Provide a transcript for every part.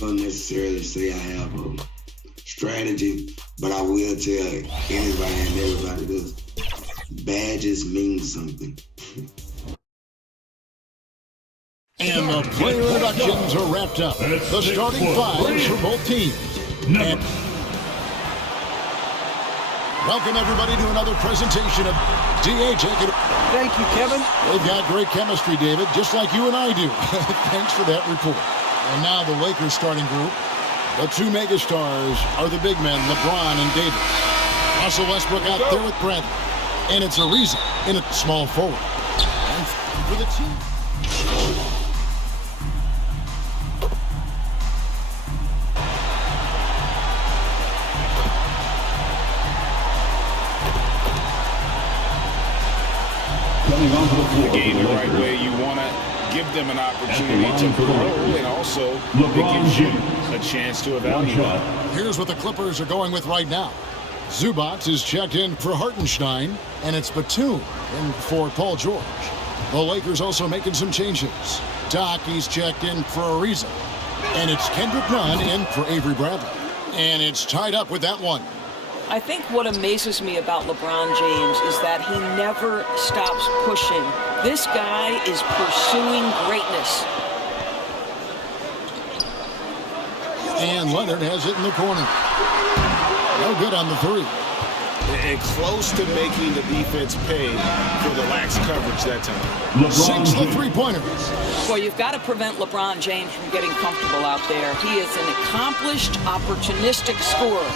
don't necessarily say I have a strategy, but I will tell anybody and everybody this. Badges mean something. And the player introductions are wrapped up. The starting fives for both teams. And welcome everybody to another presentation of DA. Take it. Thank you, Kevin. They've got great chemistry, David, just like you and I do. Thanks for that report. And now the Lakers starting group. The two megastars are the big men, LeBron and Davis. Russell Westbrook out there with Brent. And it's Ariza in a small forward. And for the team. The game the right way, you want to give them an opportunity to grow, and also it gives you a chance to evaluate. Here's what the Clippers are going with right now. Zubac is checked in for Hartenstein, and it's Batum in for Paul George. The Lakers also making some changes. Dockie's checked in for Ariza, and it's Kendrick Nunn in for Avery Bradley. And it's tied up with that one. I think what amazes me about LeBron James is that he never stops pushing. This guy is pursuing greatness. And Leonard has it in the corner. No good on the three. And close to making the defense pay for the lax coverage that time. Sinks the three-pointer. Well, you've got to prevent LeBron James from getting comfortable out there. He is an accomplished, opportunistic scorer.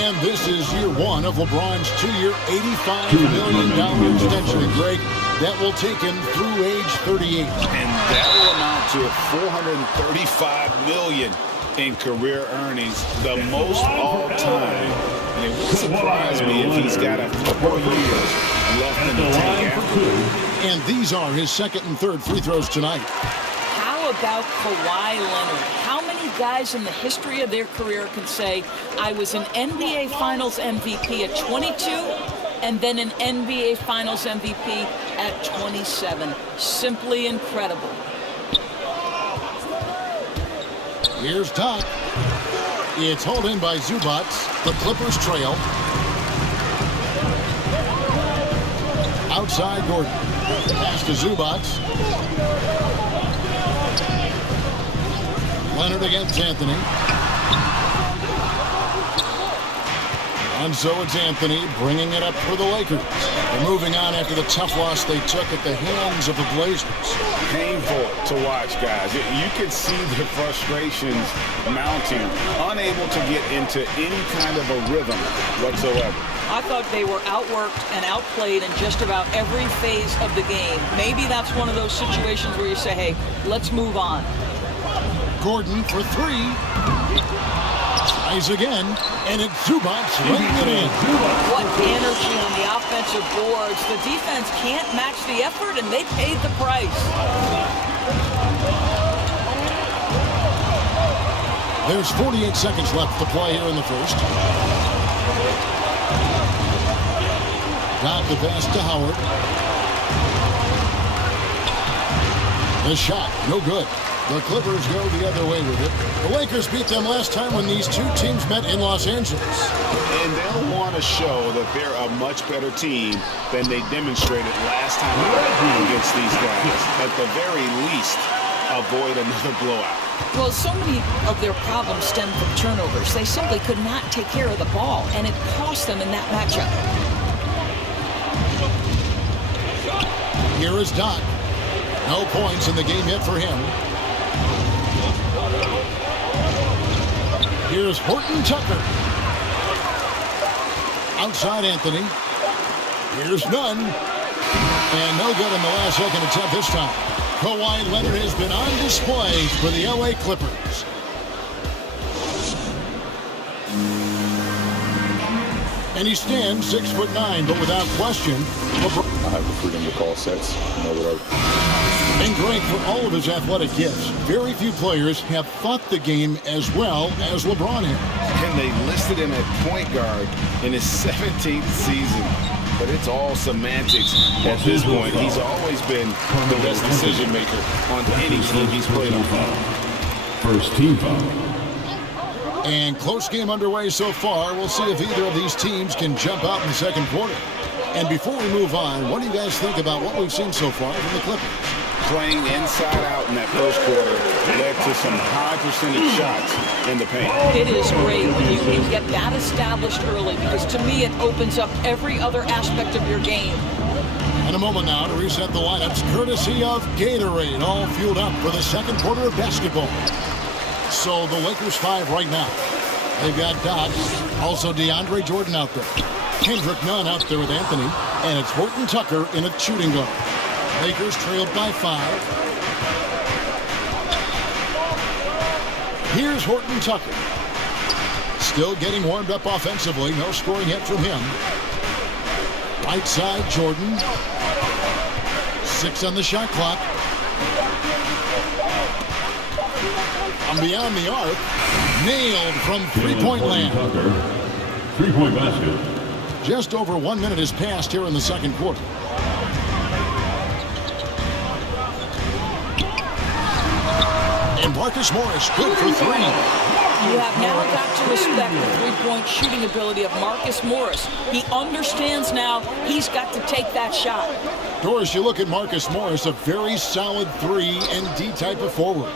And this is year one of LeBron's two-year, $85 million extension. And Greg, that will take him through age 38. And that will amount to $435 million in career earnings, the most all time. And it wouldn't surprise me if he's got a few more years left in the tank after. And these are his second and third free throws tonight. How about Kawhi Leonard? How many guys in the history of their career can say, I was an NBA Finals MVP at 22 and then an NBA Finals MVP at 27? Simply incredible. Here's Doc. It's hauled in by Zubac. The Clippers trail. Outside Gordon. Pass to Zubac. Leonard against Anthony. And so it's Anthony bringing it up for the Lakers. They're moving on after the tough loss they took at the hands of the Blazers. Painful to watch, guys. You could see the frustrations mounting, unable to get into any kind of a rhythm whatsoever. I thought they were outworked and outplayed in just about every phase of the game. Maybe that's one of those situations where you say, hey, let's move on. Gordon for three. Tries again, and it's Zubac laying it in. What energy on the offensive boards. The defense can't match the effort, and they paid the price. There's 48 seconds left to play here in the first. Got the pass to Howard. The shot, no good. The Clippers go the other way with it. The Lakers beat them last time when these two teams met in Los Angeles. And they'll want to show that they're a much better team than they demonstrated last time against these guys. At the very least, avoid another blowout. Well, so many of their problems stem from turnovers. They simply could not take care of the ball, and it cost them in that matchup. Here is Doc. No points in the game yet for him. Here's Horton Tucker. Outside Anthony. Here's Nunn. And no good in the last second attempt this time. Kawhi Leonard has been on display for the LA Clippers. And he stands 6'9", but without question, LeBron. I have the freedom to call sets. And Greg, for all of his athletic gifts, very few players have fought the game as well as LeBron has. And they listed him at point guard in his 17th season. But it's all semantics at this point. He's always been the best decision maker on any team he's played on. First team foul. And close game underway so far. We'll see if either of these teams can jump out in the second quarter. And before we move on, what do you guys think about what we've seen so far from the Clippers? Playing inside out in that first quarter led to some high percentage shots in the paint. It is great when you can get that established early, because to me it opens up every other aspect of your game. In a moment now to reset the lineups, courtesy of Gatorade, all fueled up for the second quarter of basketball. So the Lakers 5 right now. They've got Doc, also DeAndre Jordan out there. Kendrick Nunn out there with Anthony, and it's Horton Tucker in a shooting guard. Lakers trailed by 5. Here's Horton Tucker. Still getting warmed up offensively. No scoring yet from him. Right side, Jordan. 6 on the shot clock. From beyond the arc. Nailed from three-point land. Three-point basket. Just over 1 minute has passed here in the second quarter. And Marcus Morris, good for 3. You have now got to respect the three-point shooting ability of Marcus Morris. He understands now he's got to take that shot. Doris, you look at Marcus Morris, a very solid 3 and D type of forward.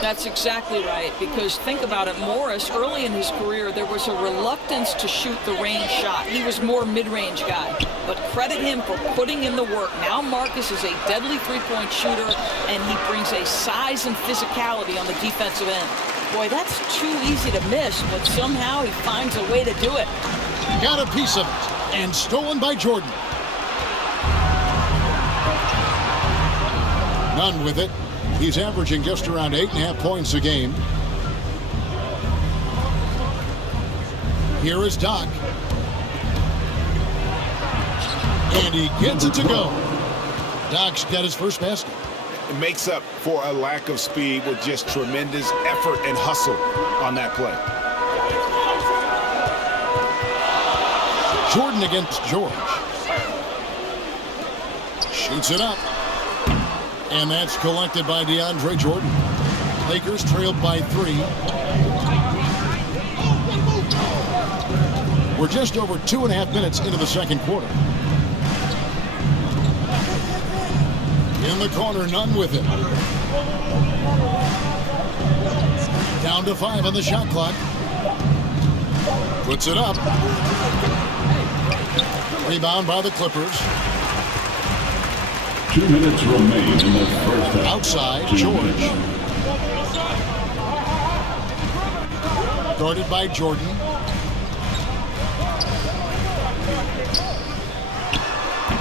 That's exactly right, because think about it, Morris, early in his career, there was a reluctance to shoot the range shot. He was more mid-range guy, but credit him for putting in the work. Now Marcus is a deadly three-point shooter, and he brings a size and physicality on the defensive end. Boy, that's too easy to miss, but somehow he finds a way to do it. Got a piece of it, and stolen by Jordan. None with it. He's averaging just around 8.5 points a game. Here is Doc. And he gets it to go. Doc's got his first basket. It makes up for a lack of speed with just tremendous effort and hustle on that play. Jordan against George. Shoots it up. And that's collected by DeAndre Jordan. Lakers trailed by 3. We're just over 2.5 minutes into the second quarter. In the corner, Nunn with it. Down to 5 on the shot clock. Puts it up. Rebound by the Clippers. 2 minutes remain in the first half. Outside, George. Guarded by Jordan.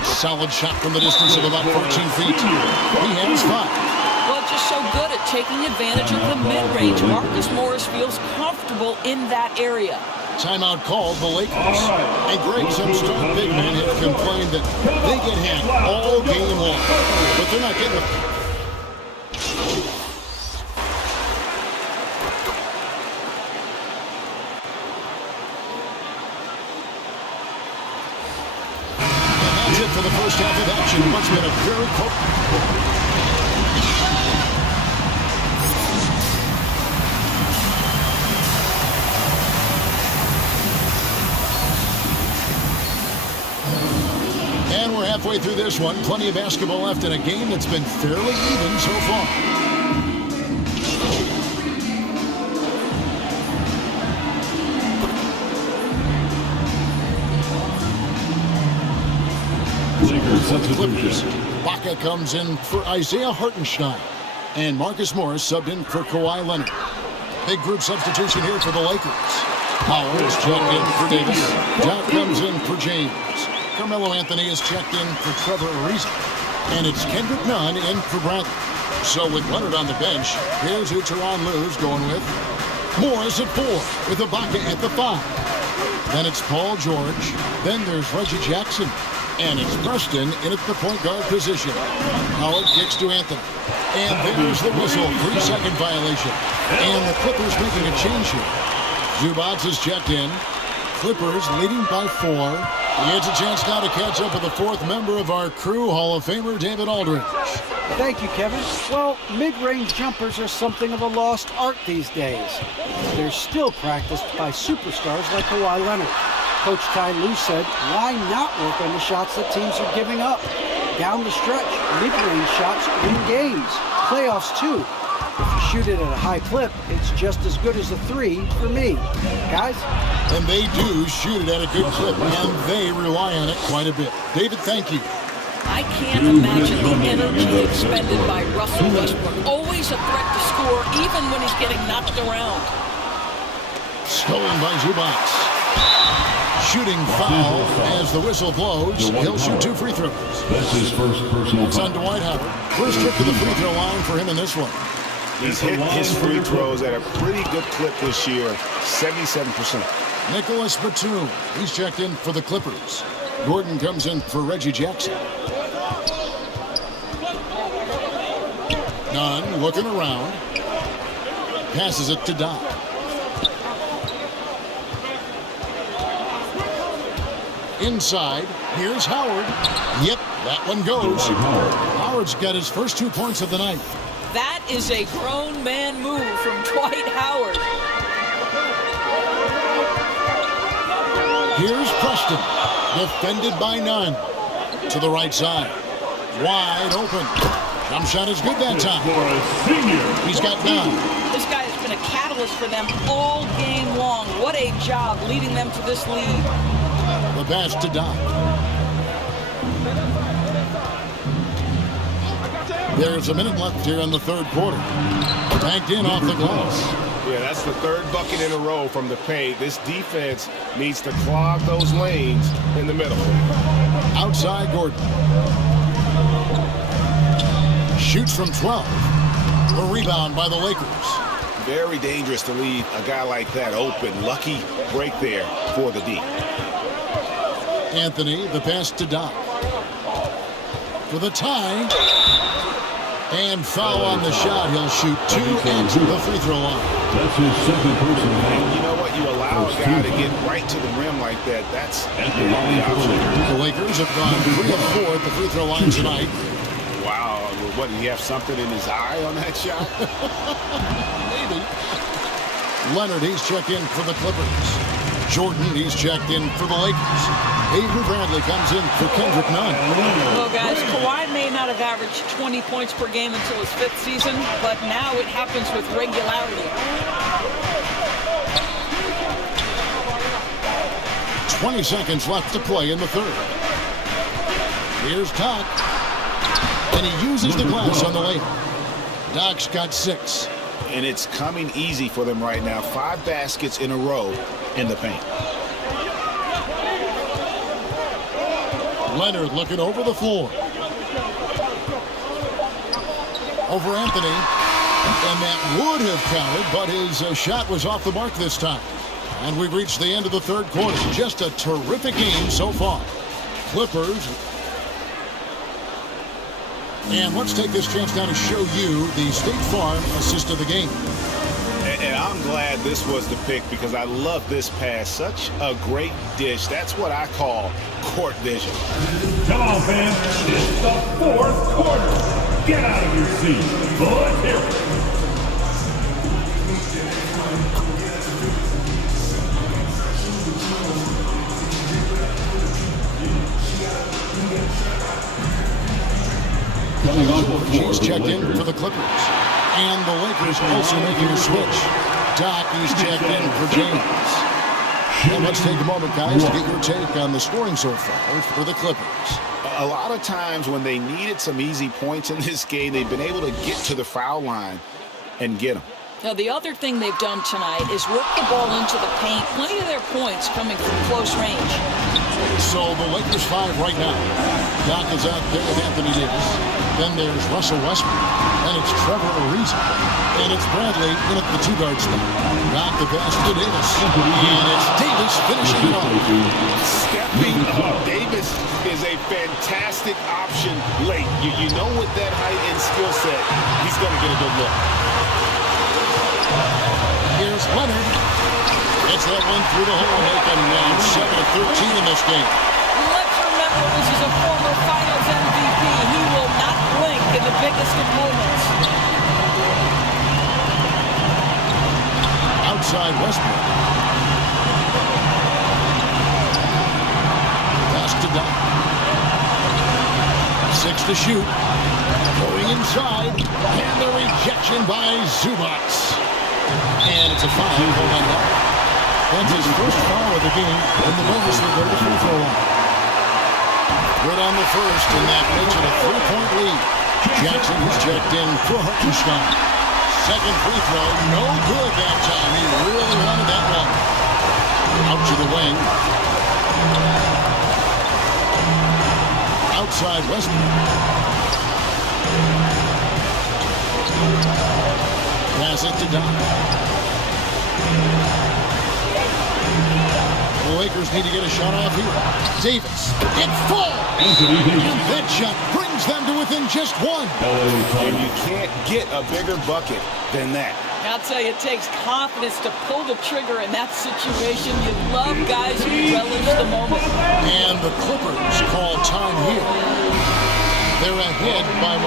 Solid shot from the distance of about 14 feet. He has 5. Well, just so good at taking advantage of the mid-range. Marcus Morris feels comfortable in that area. Timeout called the Lakers. And Greg, some star big men have complained that they get hit all game long, but they're not getting the... And that's it for the first half of action. What's been a very cold... And we're halfway through this one. Plenty of basketball left in a game that's been fairly even so far. Lakers substitution. Baca comes in for Isaiah Hartenstein. And Marcus Morris subbed in for Kawhi Leonard. Big group substitution here for the Lakers. Howard is checked in for Davis. Doc comes in for James. Carmelo Anthony is checked in for Trevor Ariza. And it's Kendrick Nunn in for Bradley. So with Leonard on the bench, here's who Tyronn Lue's going with. Morris at 4 with Ibaka at the 5. Then it's Paul George. Then there's Reggie Jackson. And it's Preston in at the point guard position. Howard kicks to Anthony. And there's the whistle, 3-second violation. And the Clippers making a change here. Zubac is checked in. Clippers leading by 4. He has a chance now to catch up with the 4th member of our crew, Hall of Famer David Aldridge. Thank you, Kevin. Well, mid-range jumpers are something of a lost art these days. They're still practiced by superstars like Kawhi Leonard. Coach Ty Lue said, why not work on the shots that teams are giving up? Down the stretch, mid-range shots win games. Playoffs, too. If you shoot it at a high clip, it's just as good as a three for me. Guys? And they do shoot it at a good clip, and they rely on it quite a bit. David, thank you. I can't imagine the energy expended by Russell Westbrook. Always a threat to score, even when he's getting knocked around. Stolen by Zubac. Shooting foul as the whistle blows. He'll shoot 2 free throws. That's his first personal It's on Dwight Howard. First trip to the free throw line for him in this one. He's hit his free throws at a pretty good clip this year, 77%. Nicholas Batum. He's checked in for the Clippers. Gordon comes in for Reggie Jackson. Nunn looking around. Passes it to Doc. Inside, here's Howard. Yep, that one goes. Howard's got his first 2 points of the night. That is a grown man move from Dwight Howard. Here's Preston, defended by Nunn. To the right side, wide open. Jump shot is good that time. He's got Nunn. This guy has been a catalyst for them all game long. What a job leading them to this lead. The pass to Doc. There's a minute left here in the third quarter. Banked in off the glass. Yeah, that's the third bucket in a row from the paint. This defense needs to clog those lanes in the middle. Outside Gordon. Shoots from 12. The rebound by the Lakers. Very dangerous to leave a guy like that open. Lucky break there for the D. Anthony, the pass to Doc. For the tie. And foul on the shot. He'll shoot 2 into the free throw line. That's his second personal And foul. you know what? You allow a guy to get right to the rim like that. That's the only option. The Lakers have gone 3 of 4 at the free throw line tonight. Wow. What, did he have something in his eye on that shot? Maybe. Leonard, he's checked in for the Clippers. Jordan, he's checked in for the Lakers. Avery Bradley comes in for Kendrick Nunn. Well, guys, Kawhi may not have averaged 20 points per game until his 5th season, but now it happens with regularity. 20 seconds left to play in the third. Here's Doc. And he uses the glass on the layup. Doc's got 6. And it's coming easy for them right now. 5 baskets in a row in the paint. Leonard looking over the floor. Over Anthony. And that would have counted, but his shot was off the mark this time. And we've reached the end of the third quarter. Just a terrific game so far. Clippers. And let's take this chance now to show you the State Farm assist of the game. And I'm glad this was the pick because I love this pass. Such a great dish. That's what I call court vision. Come on, fans. It's the fourth quarter. Get out of your seat. Let's hear it. He's checked in for the Clippers. And the Lakers also making a switch. Doc, he's checked in for James. And let's take a moment, guys, to get your take on the scoring so far for the Clippers. A lot of times when they needed some easy points in this game, they've been able to get to the foul line and get them. Now, the other thing they've done tonight is work the ball into the paint. Plenty of their points coming from close range. So the Lakers 5 right now. Doc is out there with Anthony Davis. Then there's Russell Westbrook. And it's Trevor Ariza. And it's Bradley in at the 2-guard spot. Doc the pass to Davis. And it's Davis finishing it off. Stepping Davis is a fantastic option late. You know with that height and skill set, he's going to get a good look. Here's Leonard. Gets that one through the hole, making 7 of 13 in this game. Let's remember this is a former Finals MVP. He will not blink in the the biggest of moments. Outside Westbrook. Pass to Doc. 6 to shoot. Going inside. And the rejection by Zubac. And it's a foul called on that. That's his first foul of the game. And the bonus will go to the free throw line. Good on the first, and that makes it a 3-point lead. Jackson is checked in for Hartenstein. Second free throw, no good that time. He really wanted that one. Out to the wing. Outside Westbrook. Pass it to Doc. The Lakers need to get a shot off here. Davis. It falls. And that shot brings them to within just one. And you can't get a bigger bucket than that. I'll tell you, it takes confidence to pull the trigger in that situation. You love guys who relish the moment. And the Clippers call time here. They're ahead by